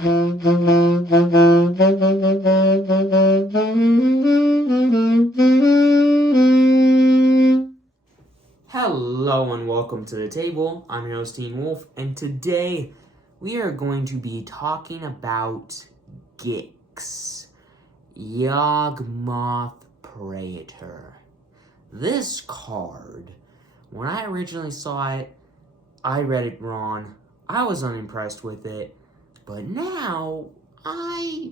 Hello and welcome to the table. I'm your host, Teen Wolf, and today we are going to be talking about Gix, Yawgmoth Praetor. This card, when I originally saw it, I read it wrong. I was unimpressed with it, but now that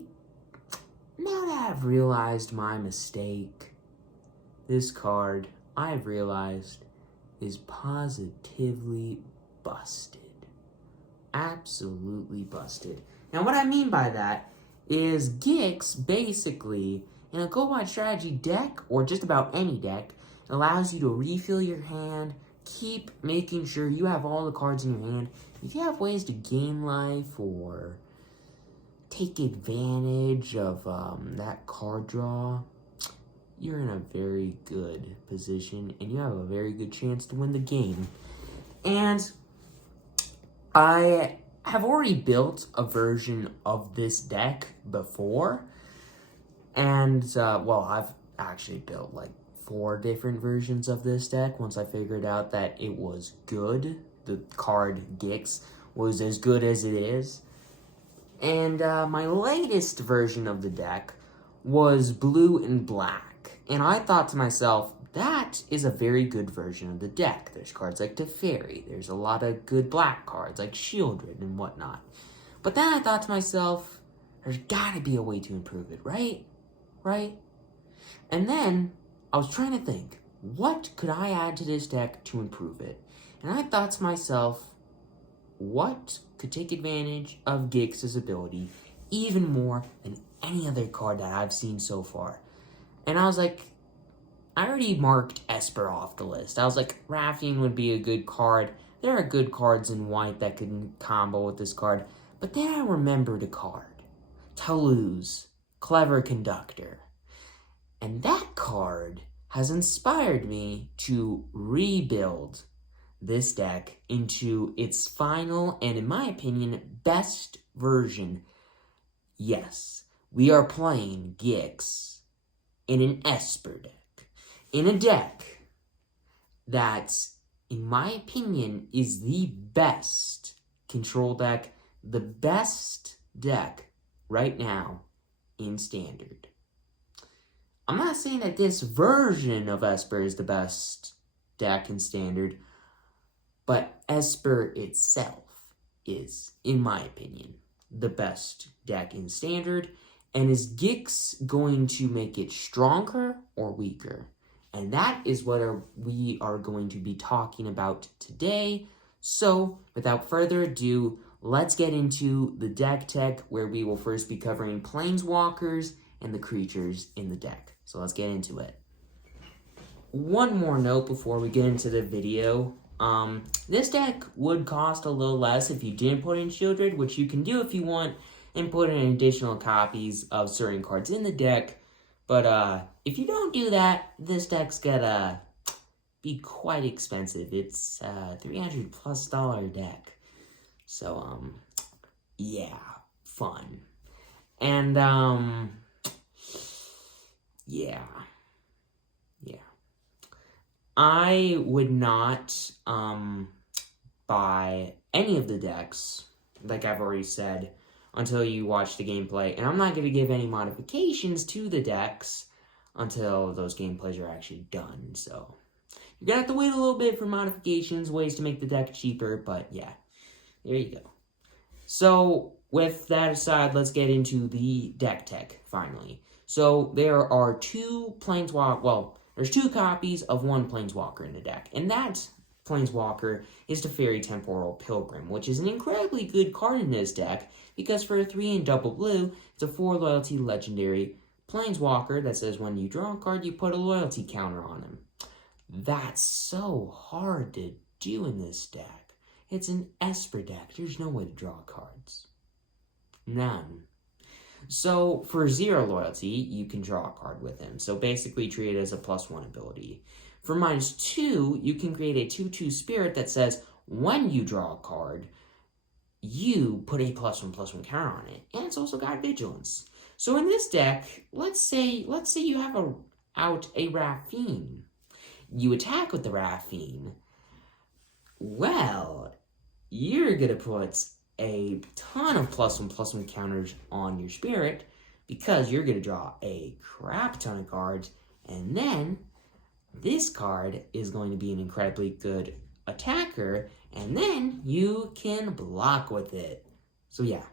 I've realized my mistake, this card, I've realized, is positively busted. Absolutely busted. Now, what I mean by that is Gix, basically, in a Go-Wide Strategy deck, or just about any deck, allows you to refill your hand, keep making sure you have all the cards in your hand. If you have ways to gain life or take advantage of that card draw, you're in a very good position, and you have a very good chance to win the game. And I have already built a version of this deck before, and, I've actually built, 4 different versions of this deck once I figured out that it was good. The card Gix was as good as it is. And my latest version of the deck was blue and black. And I thought to myself, that is a very good version of the deck. There's cards like Teferi. There's a lot of good black cards like Shieldred and whatnot. But then I thought to myself, there's gotta be a way to improve it, right? Right? And then I was trying to think, what could I add to this deck to improve it? And I thought to myself, what could take advantage of Gix's ability even more than any other card that I've seen so far? And I was like, I already marked Esper off the list. I was like, Rathian would be a good card. There are good cards in white that could combo with this card. But then I remembered a card. Toulouse, Clever Conductor. And that card has inspired me to rebuild this deck into its final and, in my opinion, best version. Yes, we are playing Gix in an Esper deck. In a deck that, in my opinion, is the best control deck, the best deck right now in Standard. I'm not saying that this version of Esper is the best deck in Standard, but Esper itself is, in my opinion, the best deck in Standard. And is Gix going to make it stronger or weaker? And that is what we are going to be talking about today. So, without further ado, let's get into the deck tech, where we will first be covering Planeswalkers and the creatures in the deck. So let's get into it. One more note before we get into the video. This deck would cost a little less if you didn't put in Shieldred, which you can do if you want, and put in additional copies of certain cards in the deck. But if you don't do that, this deck's gonna be quite expensive. It's a $300+ deck. So, yeah, fun. And, yeah. I would not, buy any of the decks, like I've already said, until you watch the gameplay. And I'm not going to give any modifications to the decks until those gameplays are actually done. So, you're going to have to wait a little bit for modifications, ways to make the deck cheaper, but yeah, there you go. So, with that aside, let's get into the deck tech, finally. So, there are 2 Planeswalkers, there's 2 copies of one Planeswalker in the deck, and that Planeswalker is Teferi Temporal Pilgrim, which is an incredibly good card in this deck, because for a 3 and double blue, it's a 4 loyalty legendary Planeswalker that says when you draw a card, you put a loyalty counter on him. That's so hard to do in this deck. It's an Esper deck. There's no way to draw cards. None. So, for 0 loyalty, you can draw a card with him. So, basically treat it as a +1 ability. For -2, you can create a 2/2 spirit that says, when you draw a card, you put a +1/+1 counter on it, and it's also got vigilance. So in this deck, let's say you have out a Raffine. You attack with the Raffine. Well, you're gonna put a ton of +1/+1 counters on your Spirit because you're gonna draw a crap ton of cards, and then this card is going to be an incredibly good attacker, and then you can block with it. So yeah,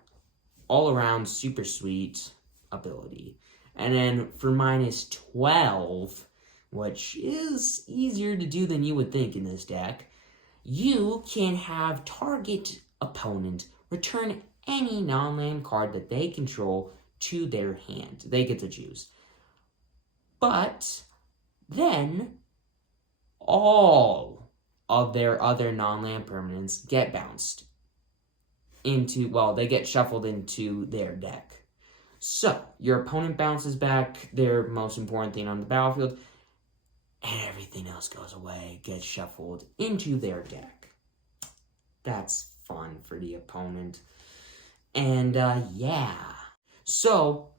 all around super sweet ability. And then for -12, which is easier to do than you would think in this deck, you can have target opponent return any non-land card that they control to their hand. They get to choose. But then all of their other non-land permanents get bounced into, well, they get shuffled into their deck. So, your opponent bounces back their most important thing on the battlefield, and everything else goes away, gets shuffled into their deck. That's fun for the opponent. And, yeah. So,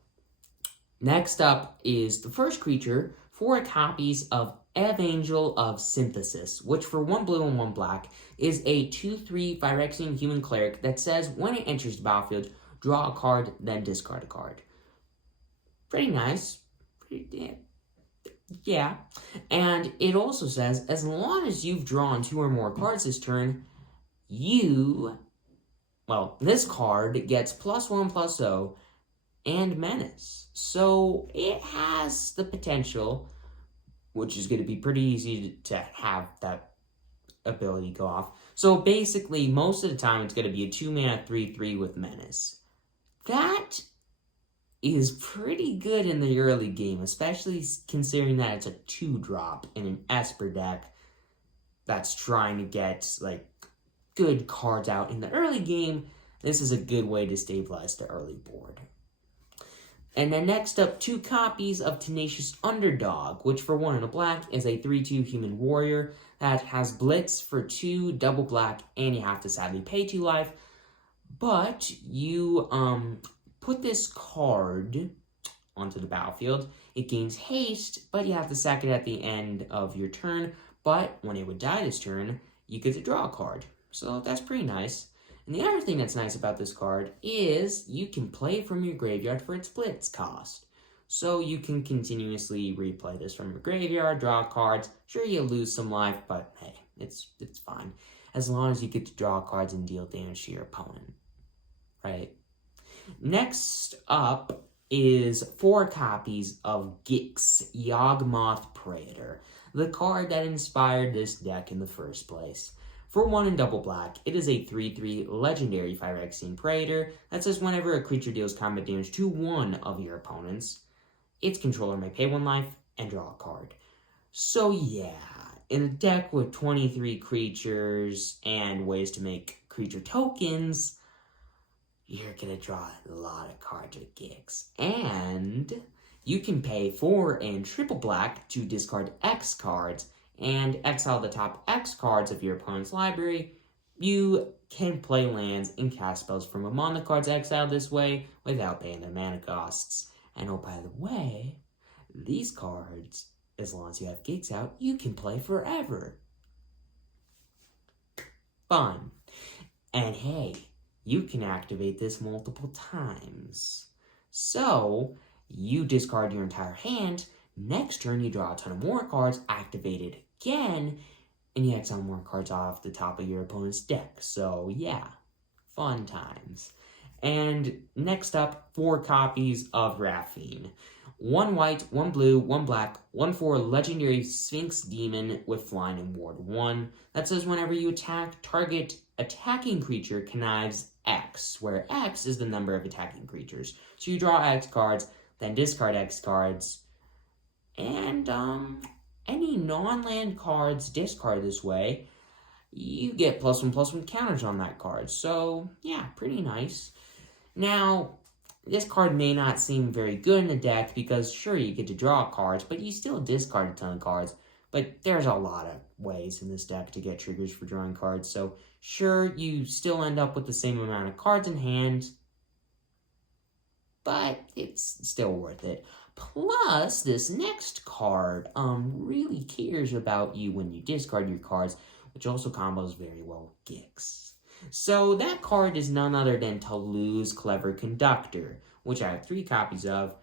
next up is the first creature, 4 copies of Evangel of Synthesis, which for 1 blue and 1 black is a 2/3 Phyrexian human cleric that says when it enters the battlefield, draw a card, then discard a card. Pretty nice. Yeah. And it also says, as long as you've drawn 2 or more cards this turn, this card gets +1/+0 and Menace. So it has the potential, which is going to be pretty easy to have that ability go off. So basically, most of the time, it's going to be a 2-mana 3/3 with Menace. That is pretty good in the early game, especially considering that it's a 2-drop in an Esper deck that's trying to get, good cards out in the early game. This is a good way to stabilize the early board. And then next up, 2 copies of Tenacious Underdog, which for 1 and a black is a 3/2 human warrior that has Blitz for 2, double black, and you have to sadly pay 2 life. But you put this card onto the battlefield. It gains haste, but you have to sack it at the end of your turn. But when it would die this turn, you get to draw a card. So that's pretty nice. And the other thing that's nice about this card is you can play it from your graveyard for its Blitz cost. So you can continuously replay this from your graveyard, draw cards. Sure, you lose some life, but hey, it's fine. As long as you get to draw cards and deal damage to your opponent. Right? Next up is 4 copies of Gix, Yawgmoth Praetor, the card that inspired this deck in the first place. For 1 and double black, it is a 3/3 legendary Phyrexian Praetor that says whenever a creature deals combat damage to one of your opponents, its controller may pay 1 life and draw a card. So yeah, in a deck with 23 creatures and ways to make creature tokens, you're gonna draw a lot of cards with Gix. And you can pay 4 and triple black to discard X cards and exile the top X cards of your opponent's library. You can play lands and cast spells from among the cards exiled this way without paying their mana costs. And oh, by the way, these cards, as long as you have Gix out, you can play forever. Fun. And hey, you can activate this multiple times. So, you discard your entire hand. Next turn, you draw a ton of more cards, activate it again, and you exile more cards off the top of your opponent's deck. So, yeah, fun times. And next up, 4 copies of Raffine. 1 white, 1 blue, 1 black, 1/4 legendary Sphinx Demon with flying and ward 1. That says whenever you attack, target attacking creature connives X, where X is the number of attacking creatures. So you draw X cards, then discard X cards, and any non-land cards discard this way, you get +1/+1 counters on that card. So yeah, pretty nice. Now, this card may not seem very good in the deck because sure, you get to draw cards, but you still discard a ton of cards. But there's a lot of ways in this deck to get triggers for drawing cards. So sure, you still end up with the same amount of cards in hand, but it's still worth it. Plus, this next card really cares about you when you discard your cards, which also combos very well with Gix. So that card is none other than Toulouse Clever Conductor, which I have 3 copies of,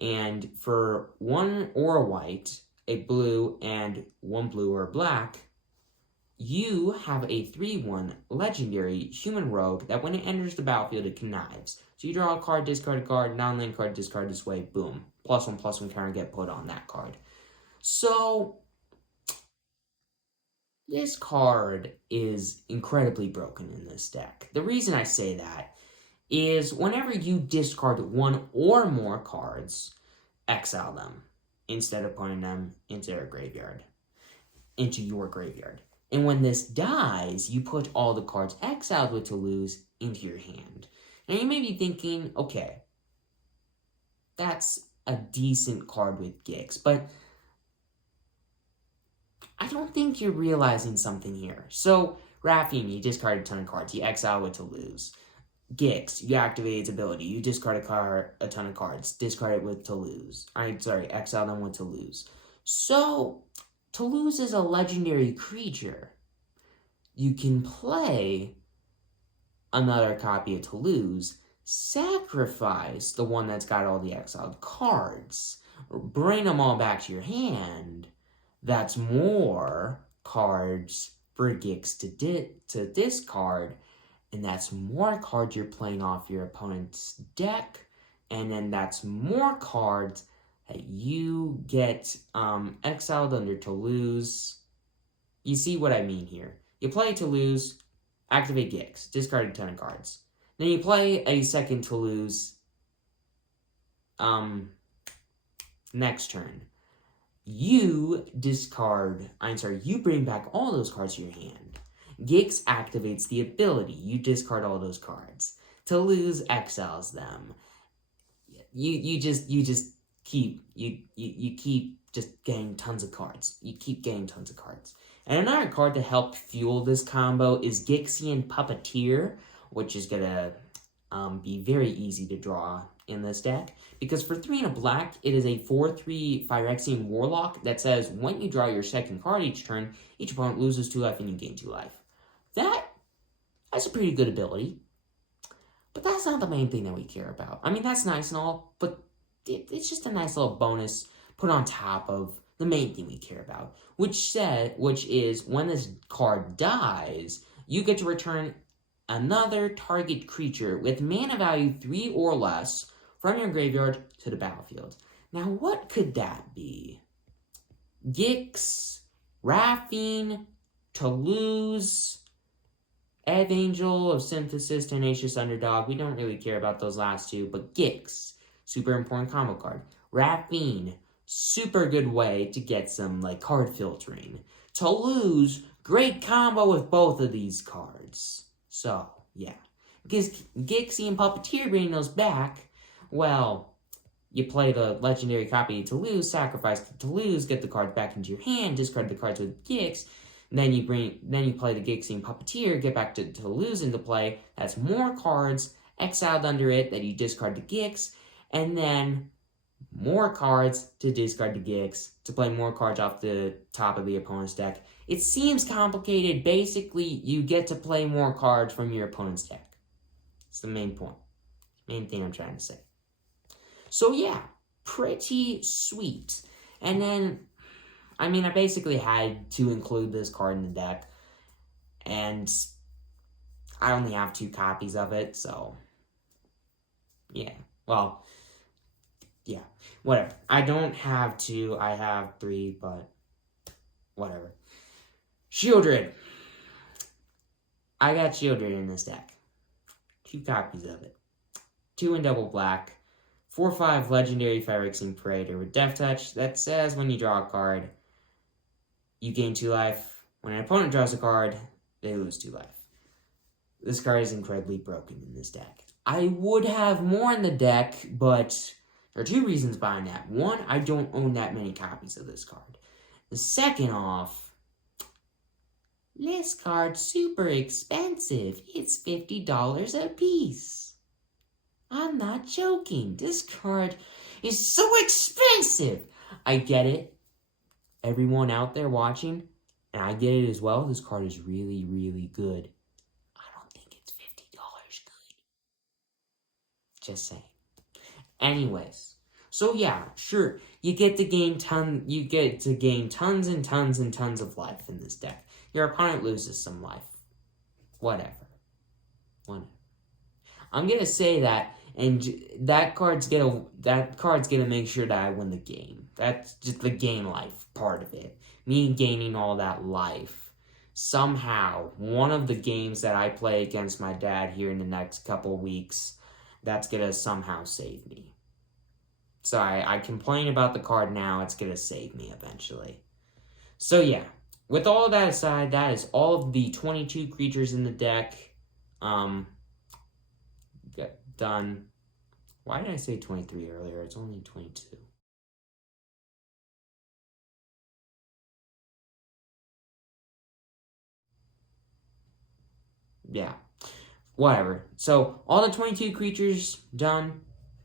and for 1 or a white, a blue, and 1 blue or black, you have a 3/1 legendary human rogue that when it enters the battlefield, it connives. So you draw a card, discard a card, non-land card, discard this way, boom. +1/+1 counter get put on that card. So this card is incredibly broken in this deck. The reason I say that is whenever you discard 1 or more cards, exile them instead of putting them into your graveyard. And when this dies, you put all the cards exiled with Toulouse into your hand. Now you may be thinking, okay, that's a decent card with Gix, but I don't think you're realizing something here. So, Raffine, you discard a ton of cards, you exile with Toulouse. Gix, you activate its ability, you discard a ton of cards, discard it with Toulouse. Exile them with Toulouse. So, Toulouse is a legendary creature. You can play another copy of Toulouse, sacrifice the one that's got all the exiled cards, bring them all back to your hand. That's more cards for Gix to discard, and that's more cards you're playing off your opponent's deck, and then that's more cards that you get exiled under Toulouse. You see what I mean here. You play Toulouse, activate Gix, discard a ton of cards. Then you play a second Toulouse next turn. You bring back all those cards to your hand. Gix activates the ability. You discard all those cards. Toulouse exiles them. You keep getting tons of cards. You keep getting tons of cards. And another card to help fuel this combo is Gixian Puppeteer, which is gonna be very easy to draw in this deck. Because for 3 and a black, it is a 4/3 Phyrexian Warlock that says when you draw your second card each turn, each opponent loses 2 life and you gain 2 life. That's a pretty good ability. But that's not the main thing that we care about. I mean, that's nice and all, but it's just a nice little bonus put on top of the main thing we care about, which is when this card dies, you get to return another target creature with mana value 3 or less from your graveyard to the battlefield. Now, what could that be? Gix, Raffine, Toulouse, Evangel of Synthesis, Tenacious Underdog. We don't really care about those last 2, but Gix, super important combo card. Raffine, super good way to get some card filtering. Toulouse, great combo with both of these cards. So, yeah. Gixian Puppeteer bringing those back, well, you play the legendary copy of Toulouse, sacrifice the Toulouse, get the cards back into your hand, discard the cards with Gix, then you play the Gixian Puppeteer, get back to Toulouse into play. That's more cards exiled under it that you discard to Gix, and then more cards to discard to Gix to play more cards off the top of the opponent's deck. It seems complicated. Basically, you get to play more cards from your opponent's deck. It's the main point. Main thing I'm trying to say. So yeah, pretty sweet. And then, I mean, I basically had to include this card in the deck. And I only have 2 copies of it, so yeah. Well, yeah, whatever. I don't have 2, I have 3, but whatever. Shieldred. I got Shieldred in this deck. 2 copies of it. 2 in double black. 4/5 legendary Phyrexian Praetor with Death Touch that says when you draw a card, you gain 2 life. When an opponent draws a card, they lose 2 life. This card is incredibly broken in this deck. I would have more in the deck, but there are 2 reasons behind that. One, I don't own that many copies of this card. The second off, This card's super expensive. It's $50 a piece. I'm not joking. This card is so expensive. I get it. Everyone out there watching, and I get it as well, this card is really, really good. I don't think it's $50 good. Just saying. Anyways, so yeah, sure, you get to gain tons and tons and tons of life in this deck. Your opponent loses some life. Whatever. I'm gonna say that, and that card's gonna make sure that I win the game. That's just the game life part of it. Me gaining all that life. Somehow, one of the games that I play against my dad here in the next couple weeks, that's gonna somehow save me. So I complain about the card now, it's gonna save me eventually. So yeah, with all of that aside, that is all of the 22 creatures in the deck. Done. Why did I say 23 earlier? It's only 22. Yeah. Whatever. So, all the 22 creatures done.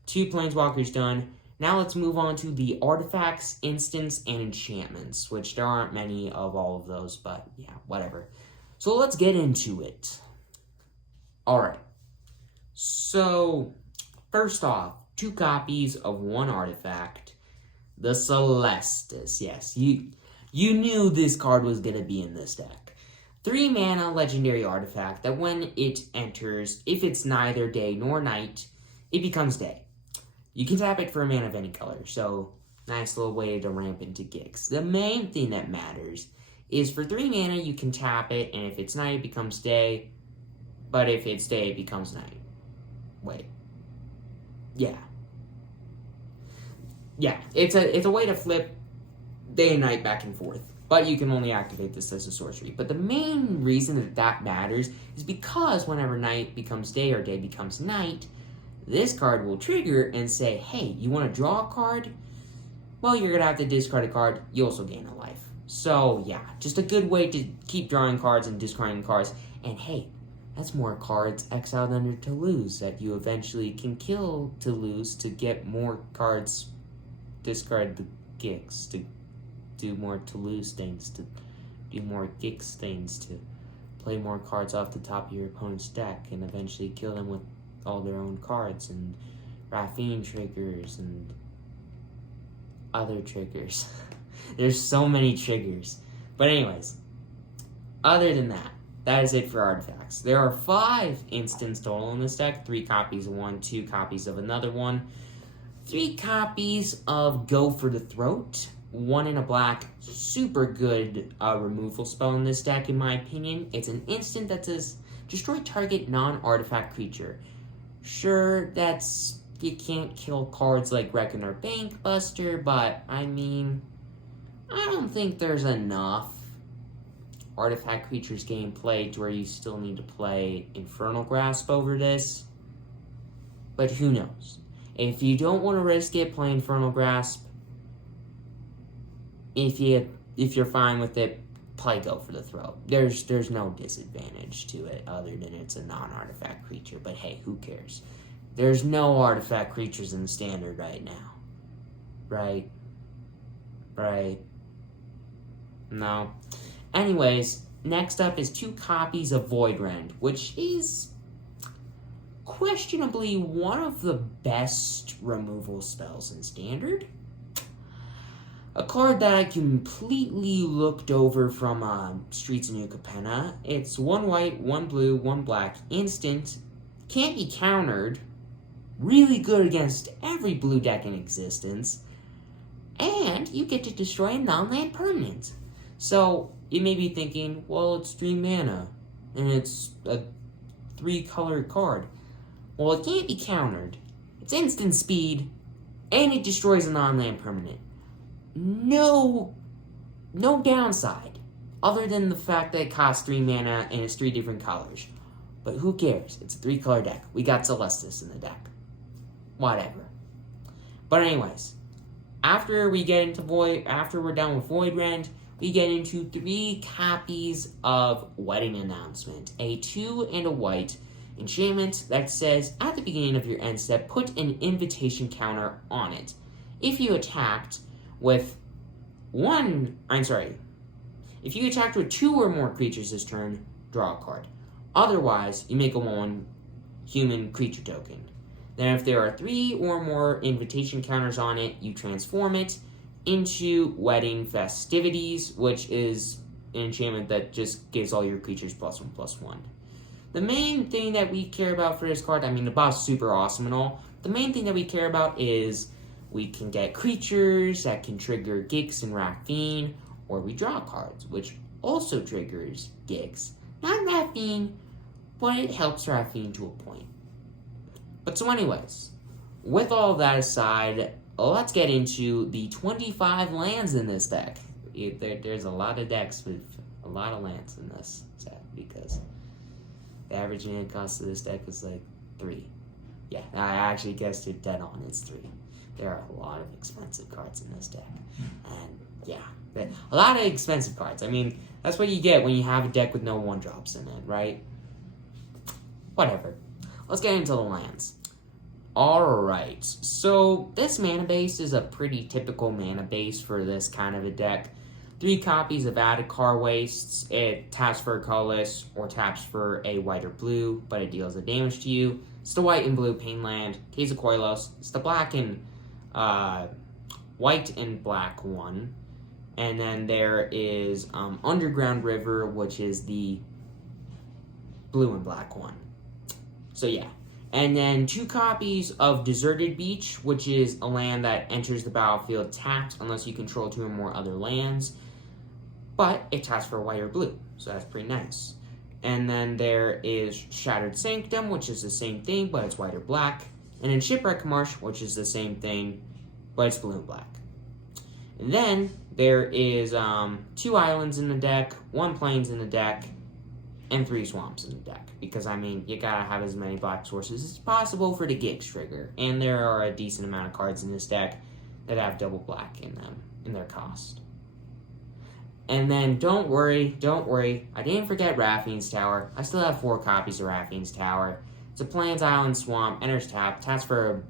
2 planeswalkers done. Now let's move on to the artifacts, instants, and enchantments, which there aren't many of all of those, but yeah, whatever. So let's get into it. Alright. So, first off, 2 copies of 1 artifact. The Celestus. Yes, you knew this card was going to be in this deck. 3 mana legendary artifact that when it enters, if it's neither day nor night, it becomes day. You can tap it for a mana of any color, so nice little way to ramp into Gix. The main thing that matters is for 3 mana, you can tap it, and if it's night, it becomes day, but if it's day, it becomes night. Wait. Yeah, it's a way to flip day and night back and forth, but you can only activate this as a sorcery. But the main reason that matters is because whenever night becomes day or day becomes night, this card will trigger and say, hey, you want to draw a card? Well, you're going to have to discard a card. You also gain a life. So, yeah, just a good way to keep drawing cards and discarding cards. And hey, that's more cards exiled under Toulouse that you eventually can kill Toulouse to get more cards, discard the Gix, to do more Toulouse things, to do more Gix things, to play more cards off the top of your opponent's deck, and eventually kill them with all their own cards, and Raffine triggers, and other triggers. There's so many triggers. But anyways, other than that, that is it for artifacts. There are 5 instants total in this deck. 3 copies of one, 2 copies of another one, 3 copies of Go for the Throat, 1 in a black, super good removal spell in this deck in my opinion. It's an instant that says, destroy target non-artifact creature. Sure, you can't kill cards like Reckoner Bankbuster, but I mean, I don't think there's enough artifact creatures gameplay to where you still need to play Infernal Grasp over this. But who knows? If you don't want to risk it, play Infernal Grasp. If you're fine with it, play Go for the Throat. There's no disadvantage to it other than it's a non-artifact creature. But hey, who cares? There's no artifact creatures in Standard right now. Right? No. Anyways, next up is 2 copies of Voidrend, which is questionably one of the best removal spells in Standard. A card that I completely looked over from Streets of New Capenna. It's 1 white, 1 blue, 1 black, instant, can't be countered, really good against every blue deck in existence, and you get to destroy a non-land permanent. So, you may be thinking, well, it's 3 mana, and it's a 3-color card. Well, it can't be countered. It's instant speed, and it destroys a non-land permanent. No downside, other than the fact that it costs 3 mana and it's 3 different colors. But who cares? It's a 3-color deck. We got Celestus in the deck. Whatever. But anyways, after we're done with Voidrend, we get into 3 copies of Wedding Announcement, a 2 and a white enchantment that says at the beginning of your end step, put an invitation counter on it. If you attacked with if you attacked with 2 or more creatures this turn, draw a card. Otherwise, you make a 1 human creature token. Then if there are 3 or more invitation counters on it, you transform it into Wedding Festivities, which is an enchantment that just gives all your creatures +1/+1. The main thing that we care about for this card, I mean, the boss is super awesome and all. The main thing that we care about is we can get creatures that can trigger Gix and Raffine, or we draw cards, which also triggers Gix. Not Raffine, but it helps Raffine to a point. But so anyways, with all of that aside, let's get into the 25 lands in this deck. There's a lot of decks with a lot of lands in this set, because the average land cost of this deck is like 3. Yeah, I actually guessed it dead on, it's 3. There are a lot of expensive cards in this deck. And yeah, a lot of expensive cards. I mean, that's what you get when you have a deck with no 1-drops in it, right? Whatever. Let's get into the lands. Alright, so this mana base is a pretty typical mana base for this kind of a deck. 3 copies of Adhikar Wastes. It taps for a colorless or taps for a white or blue, but it deals a damage to you. It's the white and blue Pain Land. Case of Koilos. It's the black and white and black one. And then there is Underground River, which is the blue and black one. So yeah. And then 2 copies of Deserted Beach, which is a land that enters the battlefield tapped unless you control 2 or more other lands. But it taps for white or blue, so that's pretty nice. And then there is Shattered Sanctum, which is the same thing, but it's white or black. And then Shipwreck Marsh, which is the same thing, but it's blue and black. And then there is 2 islands in the deck, 1 plains in the deck, and 3 swamps in the deck. Because, I mean, you gotta have as many black sources as possible for the Gix trigger. And there are a decent amount of cards in this deck that have double black in them, in their cost. And then, don't worry, I didn't forget Raffine's Tower. I still have 4 copies of Raffine's Tower. It's a Plains Island Swamp, enters tap, taps for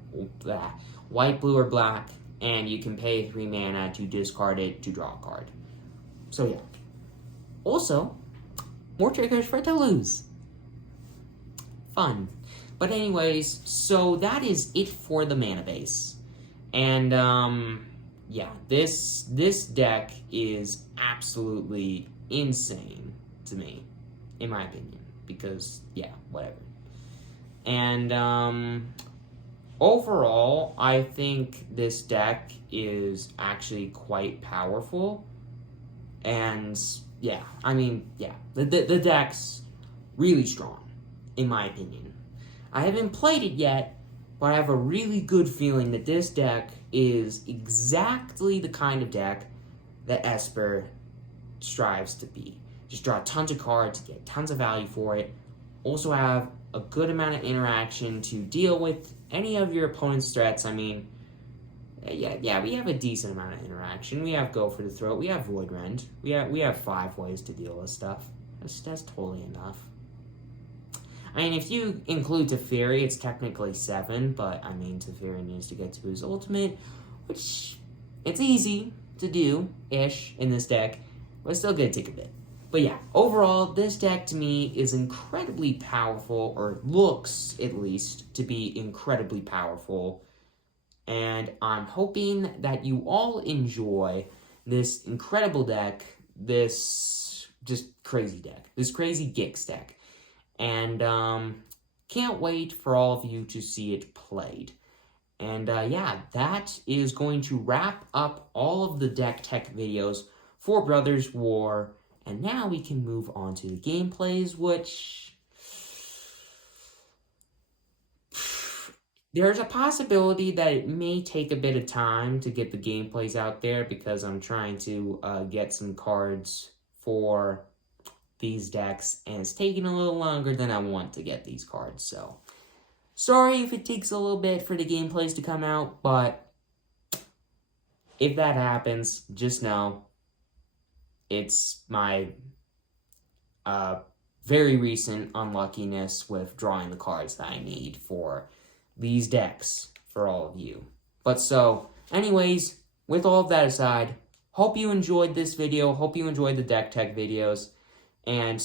white, blue, or black, and you can pay 3 mana to discard it to draw a card. So yeah. Also, more triggers for it to lose. Fun. But anyways, so that is it for the mana base. And, yeah, this deck is absolutely insane to me, in my opinion. Because, yeah, whatever. And, overall, I think this deck is actually quite powerful. And, yeah, I mean, yeah, the deck's really strong, in my opinion. I haven't played it yet, but I have a really good feeling that this deck is exactly the kind of deck that Esper strives to be. Just draw tons of cards, get tons of value for it, also have a good amount of interaction to deal with any of your opponent's threats. I mean, yeah, we have a decent amount of interaction. We have Go for the Throat, we have Void Rend, we have 5 ways to deal with stuff. That's totally enough. I mean, if you include Teferi, it's technically 7, but, I mean, Teferi needs to get to his ultimate, which, it's easy to do-ish in this deck, but it's still gonna take a bit. But yeah, overall, this deck to me is incredibly powerful, or looks, at least, to be incredibly powerful, and I'm hoping that you all enjoy this incredible deck, this just crazy deck, this crazy Gix deck. And, can't wait for all of you to see it played. And, yeah, that is going to wrap up all of the deck tech videos for Brothers War. And now we can move on to the gameplays, which... There's a possibility that it may take a bit of time to get the gameplays out there, because I'm trying to get some cards for these decks, and it's taking a little longer than I want to get these cards, so sorry if it takes a little bit for the gameplays to come out, but if that happens, just know it's my very recent unluckiness with drawing the cards that I need for these decks for all of you. But so, anyways, with all of that aside, hope you enjoyed this video. Hope you enjoyed the deck tech videos. And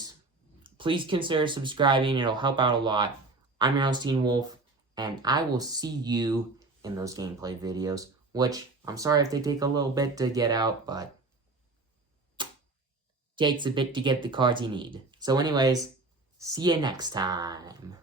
please consider subscribing. It'll help out a lot. I'm Ernestine Wolf, and I will see you in those gameplay videos, which I'm sorry if they take a little bit to get out, but takes a bit to get the cards you need. So anyways, see you next time.